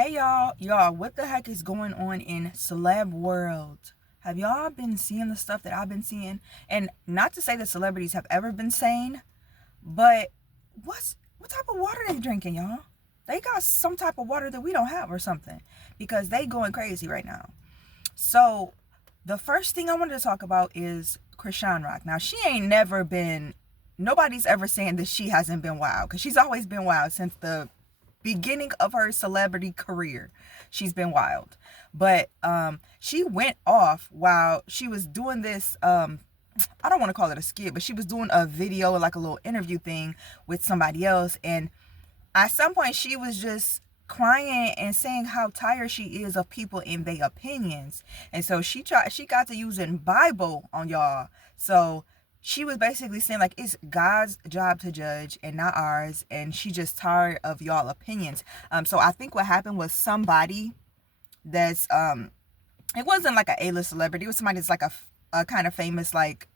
Hey y'all, what the heck is going on in celeb world? Have y'all been seeing the stuff that I've been seeing? And not to say that celebrities have ever been sane, but what type of water they drinking, y'all? They got some type of water that we don't have or something because they going crazy right now. So the first thing I wanted to talk about is Chrisean Rock. Now she ain't never been. Nobody's ever saying that she hasn't been wild because she's always been wild since the beginning of her celebrity career. She's been wild. But she went off while she was doing this I don't want to call it a skit, but she was doing a video, like a little interview thing with somebody else, and at some point she was just crying and saying how tired she is of people in their opinions. And so she got to using Bible on y'all. So she was basically saying like it's God's job to judge and not ours, and she just tired of y'all opinions. So I think what happened was somebody that's it wasn't like a A-list celebrity, it was somebody that's like a kind of famous, like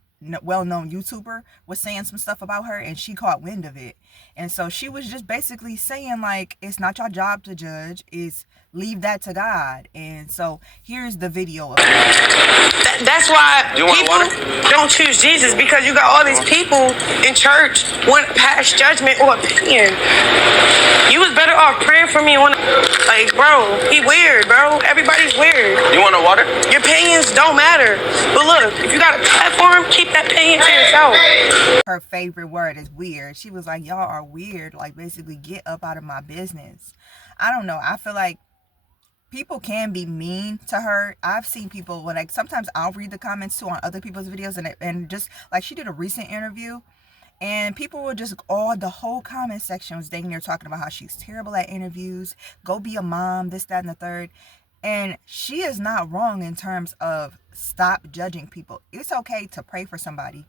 well-known YouTuber, was saying some stuff about her, and she caught wind of it. And so she was just basically saying like it's not your job to judge, it's leave that to God. And so here's the video of it. That's why people don't choose Jesus, because you got all these people in church want to pass judgment or opinion. You was better off praying for me like, bro, he weird, bro. Everybody's weird. You want a water? Your opinions don't matter. But look, if you got a platform, keep that opinion to yourself. Her favorite word is weird. She was like, y'all are weird. Like, basically, get up out of my business. I don't know. I feel like people can be mean to her. I've seen people when, like, sometimes I'll read the comments too on other people's videos, and just like she did a recent interview, and people were just all the whole comment section was dang near talking about how she's terrible at interviews, go be a mom, this, that, and the third. And she is not wrong in terms of stop judging people. It's okay to pray for somebody.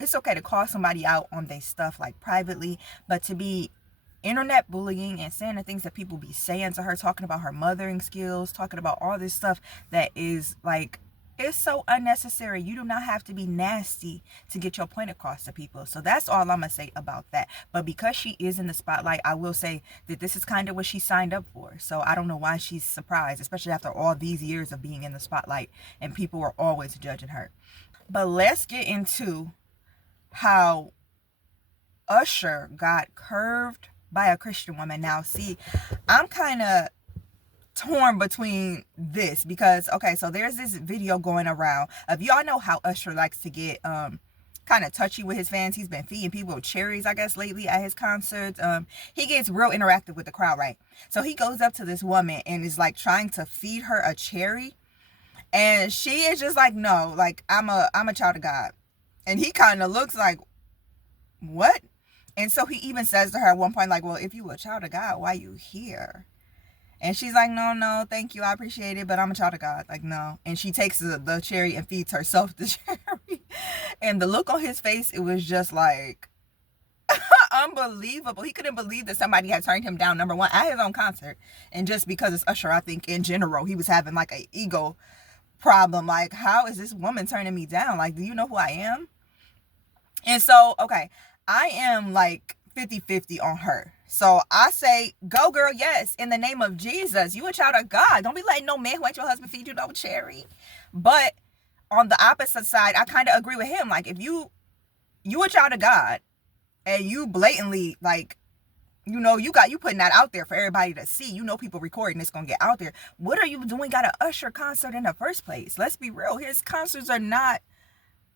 It's okay to call somebody out on their stuff, like, privately, but to be internet bullying and saying the things that people be saying to her, talking about her mothering skills, talking about all this stuff that is like, it's so unnecessary. You do not have to be nasty to get your point across to people. So that's all I'm gonna say about that. But because she is in the spotlight, I will say that this is kind of what she signed up for. So I don't know why she's surprised, especially after all these years of being in the spotlight and people were always judging her. But let's get into how Usher got curved by a Christian woman. Now, see, I'm kind of torn between this because, okay, so there's this video going around of, y'all know how Usher likes to get kind of touchy with his fans. He's been feeding people cherries, I guess, lately at his concerts. He gets real interactive with the crowd, right? So he goes up to this woman and is like trying to feed her a cherry, and she is just like, no, like, I'm a child of God. And he kind of looks like, what? And so he even says to her at one point, like, well, if you were a child of God, why you here? And she's like, no, thank you, I appreciate it, but I'm a child of God. Like, no. And she takes the cherry and feeds herself the cherry. And the look on his face, it was just like unbelievable. He couldn't believe that somebody had turned him down, number one, at his own concert. And just because it's Usher, I think in general, he was having like an ego problem. Like, how is this woman turning me down? Like, do you know who I am? And so, okay, I am like 50-50 on her. So I say, go girl, yes, in the name of Jesus. You a child of God. Don't be letting no man who ain't your husband feed you no cherry. But on the opposite side, I kind of agree with him. Like, if you a child of God and you blatantly, like, you know, you putting that out there for everybody to see. You know people recording this gonna get out there. What are you doing at an Usher concert in the first place? Let's be real. His concerts are not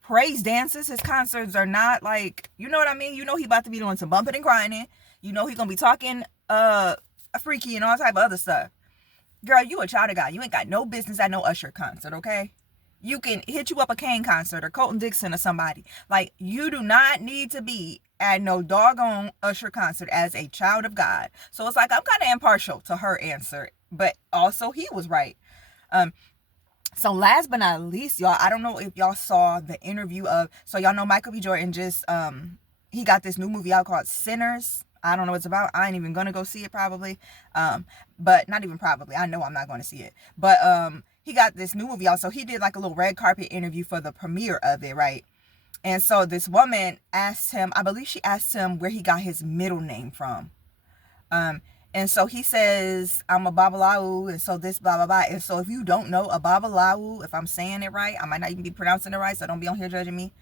praise dances. His concerts are not like, you know what I mean? You know he about to be doing some bumping and grinding. You know he gonna be talking freaky and all type of other stuff. Girl, you a child of God. You ain't got no business at no Usher concert, okay? You can hit you up a Kane concert or Colton Dixon or somebody. Like, you do not need to be at no doggone Usher concert as a child of God. So it's like, I'm kind of impartial to her answer, but also he was right. So last but not least, y'all, I don't know if y'all saw the interview of, so y'all know Michael B. Jordan just, he got this new movie out called Sinners. I don't know what it's about. I ain't even gonna go see it probably. But not even probably. I know I'm not going to see it. But he got this new movie out. So he did like a little red carpet interview for the premiere of it, right? And so this woman asked him, I believe she asked him where he got his middle name from. And so he says, I'm a Babalau, and so this, blah, blah, blah. And so if you don't know a Babalau, if I'm saying it right, I might not even be pronouncing it right, so don't be on here judging me,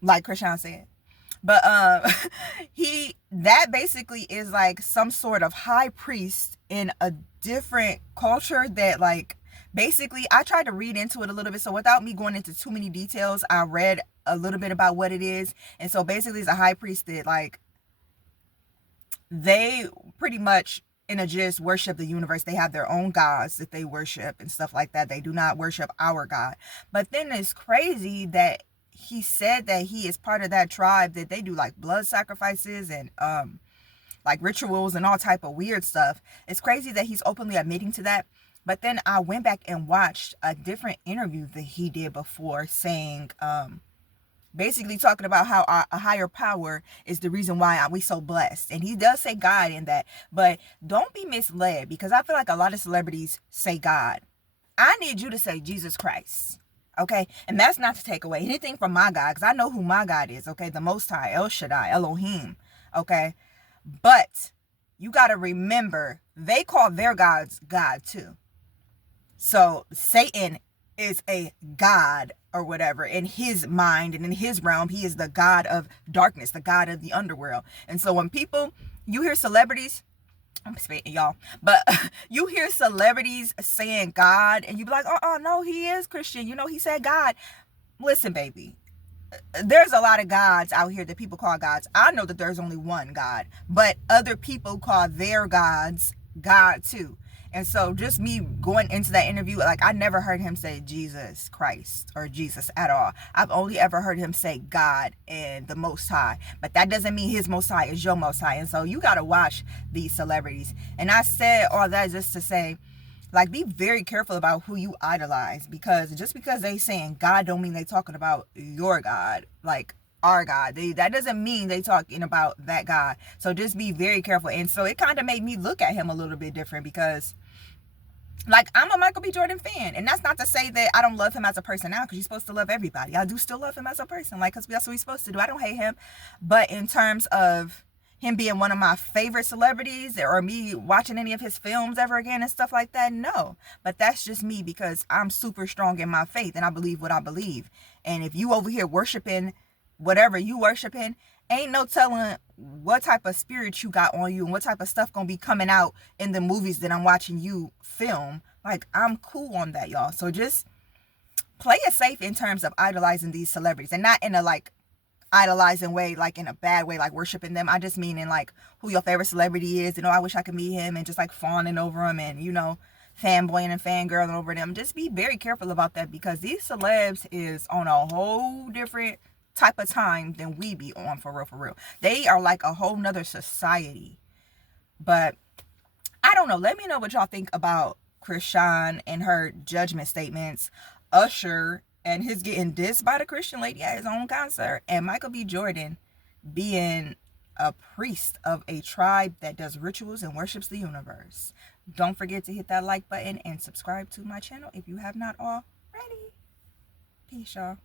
like Chrisean said. But that basically is like some sort of high priest in a different culture that, like, basically I tried to read into it a little bit. So without me going into too many details, I read a little bit about what it is. And so basically it's a high priest that, like, they pretty much in a gist worship the universe. They have their own gods that they worship and stuff like that. They do not worship our God. But then it's crazy that he said that he is part of that tribe that they do like blood sacrifices and like rituals and all type of weird stuff. It's crazy that he's openly admitting to that. But then I went back and watched a different interview that he did before, saying basically talking about how a higher power is the reason why we so blessed. And he does say God in that, but don't be misled, because I feel like a lot of celebrities say God. I need you to say Jesus Christ, okay? And that's not to take away anything from my God, because I know who my God is, okay? The Most High, El Shaddai, Elohim, okay? But you got to remember, they call their gods God too. So Satan is a god or whatever in his mind, and in his realm he is the god of darkness, the god of the underworld. And so when people, you hear celebrities, I'm spitting y'all, but you hear celebrities saying God and you be like, oh no, he is Christian, you know, he said God. Listen, baby, there's a lot of gods out here that people call gods. I know that there's only one God, but other people call their gods God too. And so just me going into that interview, like, I never heard him say Jesus Christ or Jesus at all. I've only ever heard him say God and the Most High. But that doesn't mean his Most High is your Most High. And so you got to watch these celebrities. And I said all that just to say, like, be very careful about who you idolize, because just because they saying God don't mean they talking about your God, like our God. That doesn't mean they talking about that God. So just be very careful. And so it kind of made me look at him a little bit different, because, like, I'm a Michael B. Jordan fan, and that's not to say that I don't love him as a person now, because you're supposed to love everybody. I do still love him as a person, like, because that's what he's supposed to do. I don't hate him. But in terms of him being one of my favorite celebrities, or me watching any of his films ever again and stuff like that, no. But that's just me, because I'm super strong in my faith and I believe what I believe. And if you over here worshiping whatever you worshiping, ain't no telling what type of spirit you got on you and what type of stuff gonna be coming out in the movies that I'm watching you film. Like, I'm cool on that, y'all. So just play it safe in terms of idolizing these celebrities, and not in a, like, idolizing way, like in a bad way, like worshiping them. I just mean in, like, who your favorite celebrity is, I wish I could meet him, and just like fawning over him and, fanboying and fangirling over them. Just be very careful about that, because these celebs is on a whole different type of time than we be on, for real. They are like a whole nother society. But I don't know. Let me know what y'all think about Chrisean and her judgment statements, Usher and his getting dissed by the Christian lady at his own concert, and Michael B. Jordan being a priest of a tribe that does rituals and worships the universe. Don't forget to hit that like button and subscribe to my channel if you have not already. Peace, y'all.